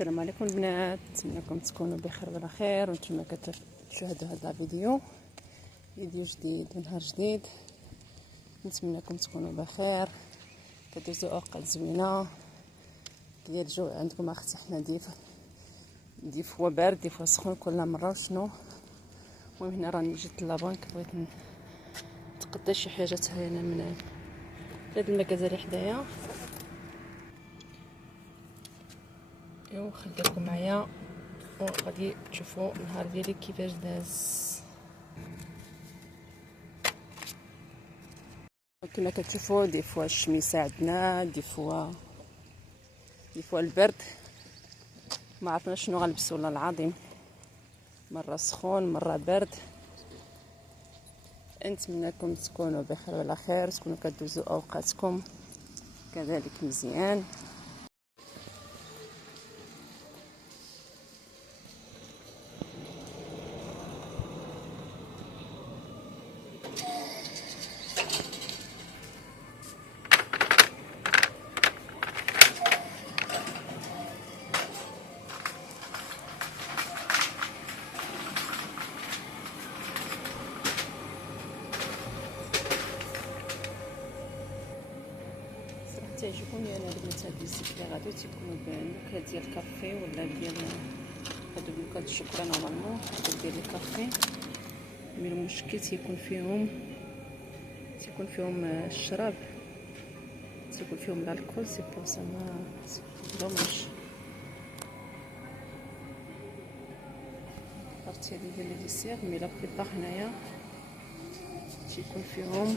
السلام عليكم البنات، نتمنىكم تكونوا بخير وعلى خير وانتم كتشاهدوا هذا فيديو جديد ونهار جديد. نتمنىكم تكونوا بخير، كدوزوا اوقات زوينه ديال الجو عندكم. اختي حنا دي فوا بارد دي فوا سخون كل مره وشنو. المهم هنا راني جيت لابانك، بغيت نتقدى شي حاجات هنا من هاد المكازه اللي حدايا. ايوا خليكم معايا وغادي تشوفوا النهار ديالي كيفاش داز. كما كتشوفوا دي فوا الشميسه عندنا، دي فوا البرد، ما عرفنا شنو غنلبسوا والله العظيم، مره سخون مره برد. نتمنىكم تكونوا بخير وعلى خير، تكونوا كدوزوا اوقاتكم كذلك مزيان. تعجبوني انا البنات هاد الزيت اللي غادي تيكونوا بنكهه ديال الكافي ولا ديال هادو بنكهه الشوكولا. نورمالمون هادو ديال الكافي من المشكل تيكون فيهم الشراب، تيكون فيهم الكحول، سي بور سا ما دوماج. البارتي هادي ديال لي ديسير مي لا بليبار هنايا تيكون فيهم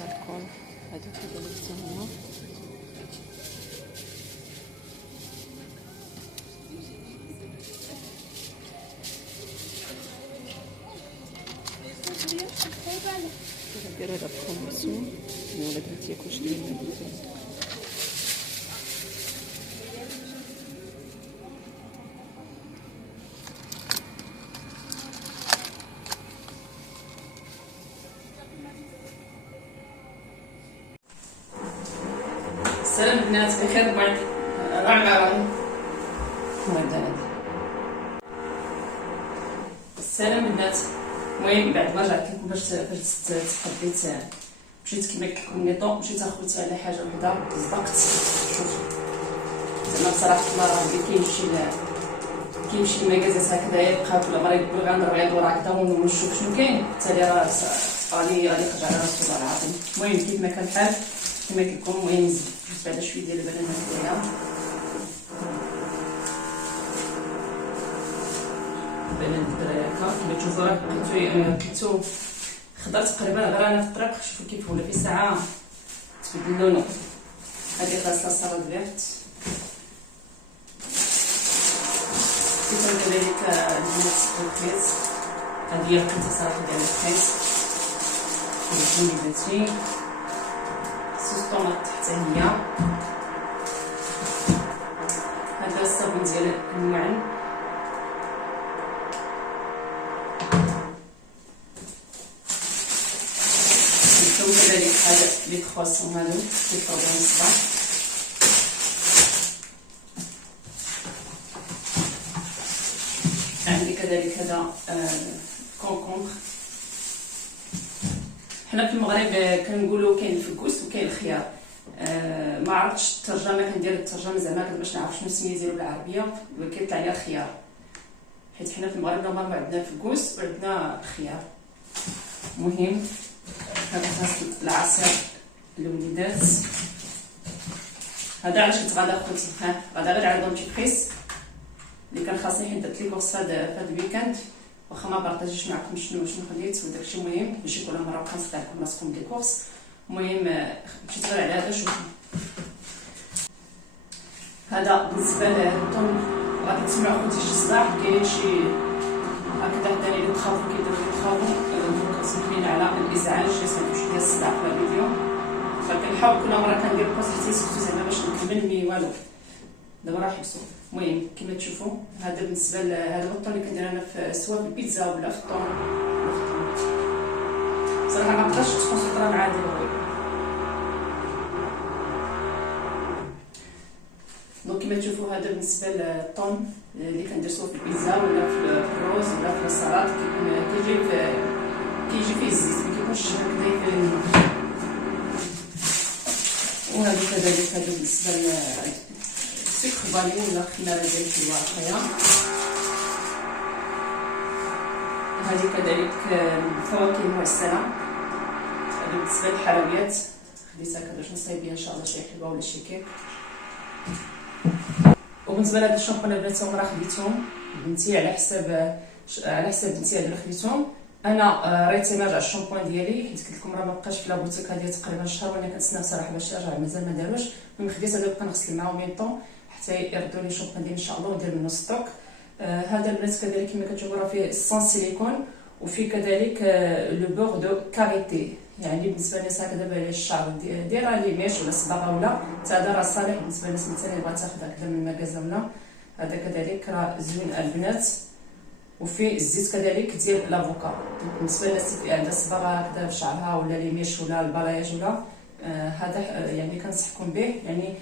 الكحول. هادوك اللي هما كنديرو هاد البروموسيون الولاد ما تياكلوش لينا بزاف. السلام البنات، بخير بعد راه السلام البنات. المهم بعد ما رجعت لكم باش تحديت مشيت كما قلت لكم نيطو، مشيت اخذت على حاجه وحده صدقت. شوف زعما بصراحه الله راه كيمشي لمكازات هكذا يبقى كل مره يقول غنضرب ورا هكذا ونشوف شنو كاين، حتى لي راه غادي يخرج على راسو والله العظيم. المهم كيف ما كان الحال كما كيكون. المهم زدت بعدا شويه ديال البنانات ديالها، البنان الدراري هكا كما تشوفوا راه لقيتو خضر تقريبا غير انا في الطريق. شوفوا كيف ولا في ساعه تبدل لونه. هذه خاصها صالاد فيرت، كيف كذلك البنات الخيط. هذه هي لقيتها صراحه ديال الخيط بناتي. صوص طوماط حتى هي. هذا الصابون ديال المعن. كذلك هذا لي كرواسون هادو كيفاو بهم الصباح. عندي كذلك هذا كونكومبر. حنا في المغرب كنقولوا كاين الفكوس وكاين الخيار. ما عرفتش الترجمه، كندير الترجمه زعما باش نعرف شنو السميه ديالو بالعربيه، كيطلع لي الخيار، حيت حنا في المغرب نورمالمون عندنا الفكوس وعندنا الخيار. المهم هذا خاص العصير الوليدات. هذا علاش كنت غادا خوتي غادا غير عندهم شي بريس اللي كان خاصني، حيت درت لي كورس هذا الويكاند، واخا ما بارطاجيش معكم شنو خديت وداكشي. المهم ماشي كل مره كنصدع لكم راسكم دي كورس. المهم مشيت غير على هذا. شوفوا هذا بالنسبه للطون غادي تسمعوا خوتي شي صداع، كاين شي هكذا حداني اللي تخافوا كيديروا كنسمحين على الازعاج اللي سمعتوا شويه الصداع في الفيديو. فكنحاول كل مره كندير بوز حتى سكتو زعما باش نكمل مي والو. دابا راه حبسوا. المهم كما تشوفوا هذا بالنسبه لهذا هو الطون اللي كندير انا في سواء في البيتزا ولا في الطون. صراحه ما نقدرش تكون سطران عادي. كما تشوفوا هذا بالنسبه للطون اللي كنديرو في البيتزا ولا في الروز ولا في السلطه، كيجي فيه الزيت ما كيكونش هكذا يفلن. وهذا كذلك هذا بالنسبه للسكر فاني ولا خميره ديال الواقيه. هذه كذلك الفواكه المعسله. هذا بالنسبه للحلويات خديتها هكا باش نصايب بها ان شاء الله شي حلوه ولا شي كيك. وبالنسبه لهاد الشامبون البنات راه خديتهم بنتي على حساب بنتي هادو اللي خديتهم. انا ريت نرجع الشامبون ديالي حيت قلت لكم راه ما بقاش في لابوتيك هذه تقريبا شهر، وانا كنتسنى صراحه باش يرجع مازال ما داروش. المهم خديت هذا كنغسل معاهم ميم طون حتى يردوا لي الشامبون ديالي ان شاء الله وندير منه ستوك. هذا البنات كذلك كما كتشوفوا راه فيه السون سيليكون وفيه كذلك لو بور دو كاريتي، يعني بالنسبه للناس هكذا دابا الشعر دايره لي ميش ولا صباغه ولا حتى هذا راه صالح بالنسبه للناس مثلا اللي بغات تاخذ هكذا من المكازا ولا. هذا كذلك راه زوين البنات. وفيه الزيت كذلك ديال لافوكا بالنسبه للناس اللي عندها صباغه هكذا في شعرها ولا لي ميش ولا البلاياج ولا. هذا يعني كنصحكم به، يعني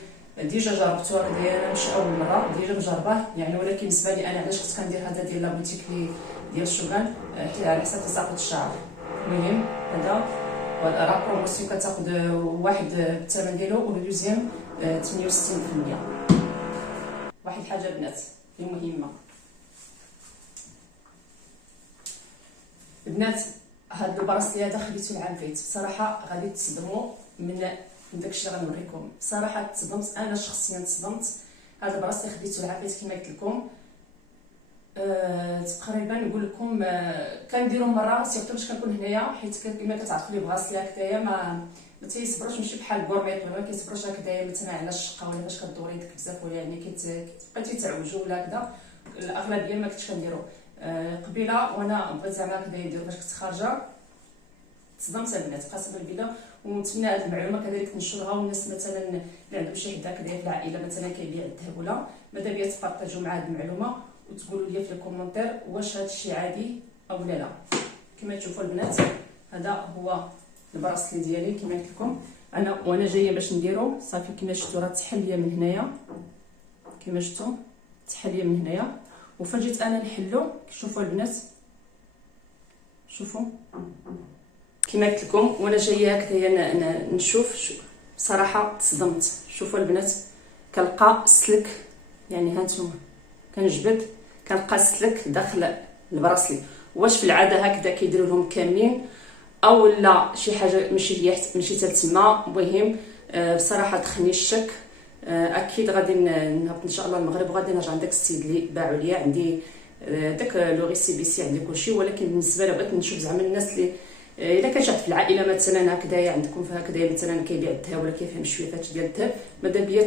ديجا جربته هكذايا، انا ماشي اول مره ديجا مجرباه يعني، ولكن بالنسبه لي انا علاش كنت كندير هذا ديال لابوتيك ديال الشوغان على حسب تساقط الشعر. المهم هذا راه بروموسيون كتاخذ واحد بالثمن ديالو والدوزيام 68%. واحد الحاجه بنات المهمه البنات، هاد البراسلي هذا خديته العام فايت بصراحه غادي تصدموا من داكشي اللي غنوريكم. بصراحه تصدمت انا شخصيا تصدمت. هذا البراسلي خديته العام فايت كما قلت لكم. تقريبا نقول لكم كنديرو مره سيرتو باش كنكون هنايا، حيت كما كتعرفوا لي براسلي هكذايا ما تيصبروش ماشي بحال الكورميط ولا ما كيصبروش هكذايا مثلا على الشقه ولا باش كدوري ديك بزاف ولا يعني كتبقى تيتعوجوا ولا هكذا. الاغلبيه ما كنتش كنديرو قبيله، وانا بغيت زعما هكذا نديرو باش كنت خارجه تصدمت البنات قسما بالله. ونتمنى هذه المعلومه كذلك تنشرها، والناس مثلا اللي عندهم شي حد هكذا في العائله مثلا كيبيع الذهب ولا ماذا بيا تبارطاجيو مع هذه المعلومه وتقولوا لي في الكومونتير واش هذا الشيء عادي او لا. كما تشوفوا البنات هذا هو البراسلي ديالي كما قلت لكم وانا جايه باش نديرو. صافي كما شفتوا راه تحل ليا من هنايا، كما شفتوا تحل ليا من هنايا. وفين جيت انا نحلو شوفوا البنات، شوفوا كما قلت لكم وانا جايه هكذايا نشوف بصراحه تصدمت. شوفوا البنات كنلقى السلك، يعني ها نتوما كنجبد كنلقى السلك داخل البراسلي. واش في العاده هكذا كيديروا لهم كاملين او لا شي حاجه ماشي حتى تما؟ المهم بصراحه دخلني الشك. اكيد غادي نهبط ان شاء الله المغرب وغادي نرجع عند داك السيد اللي باعوا ليا. عندي داك لو ريسيبيسي عندي كلشي، ولكن بالنسبه لي بغيت نشوف زعما الناس اللي الا كان شي في العائله مثلا هكذايا عندكم هكذايا مثلا كيبيع الذهب ولا كيفهم شويه فهادشي ديال الذهب، ماذا بيا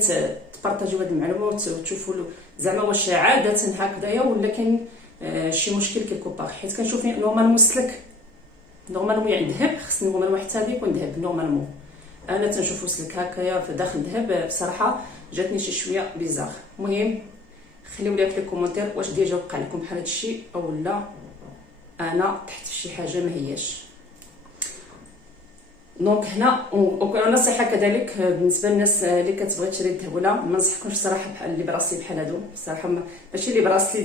تبارطاجيو هذه المعلومه وتشوفوا زعما واش عاده هكذايا ولا كاين شي مشكل كيكو باغ. حيت كنشوف نورمالمون السلك نورمالمون يعني الذهب خصني نورمالمون حتى هذا يكون ذهب نورمالمون. انا تنشوفو سلك هكايا في داخل الذهب بصراحه جاتني شي شويه بيزار. المهم خليو لي في الكومونتير واش ديجا وقع لكم بحال هادشي او لا انا تحت شي حاجه ما هياش. دونك هنا ونصيحه كذلك بالنسبه للناس اللي كتبغي تشري الذهب ولا ما نصحكمش صراحه بحال اللي براسلي بحال هادو. الصراحه ماشي اللي براسلي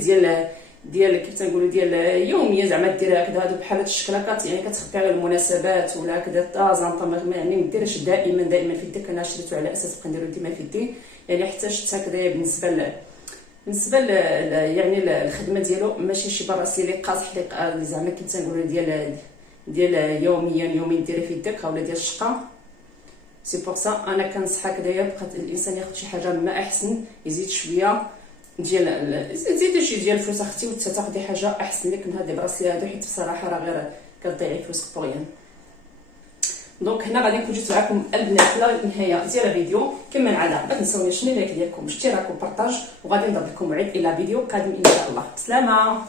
ديال كيف تنقولوا ديال يوميه زعما دير هكذا هادو بحال هاد الشكل يعني كتخبي على المناسبات ولا هكذا طازه يعني ما ديرش دائما في يدك. انا شريته على اساس بقى نديرو ديما في يدي، يعني حتى شفت هكذايا بالنسبه يعني الخدمه ديالو ماشي شي براسلي اللي قاصح اللي زعما كيف تنقولوا ديال يوميا ديري في يدك ولا ديال الشقه. سي بور سا انا كنصح هكذايا بقى الانسان ياخذ شي حاجه ما احسن يزيد شويه زيدي شي ديال الفلوس اختي وتاخدي حاجه احسن لك من هاد البراسلي هادو، حيت بصراحه راه غير كتضيعي فلوسك بوغيان. دونك هنا غادي نكون جيت معكم البنات للنهايه ديال الفيديو. كما العاده ما تنساونيش اللايك ديالكم اشتراك وبارطاج، وغادي نضرب لكم موعد الى فيديو قادم ان شاء الله. بسلامه.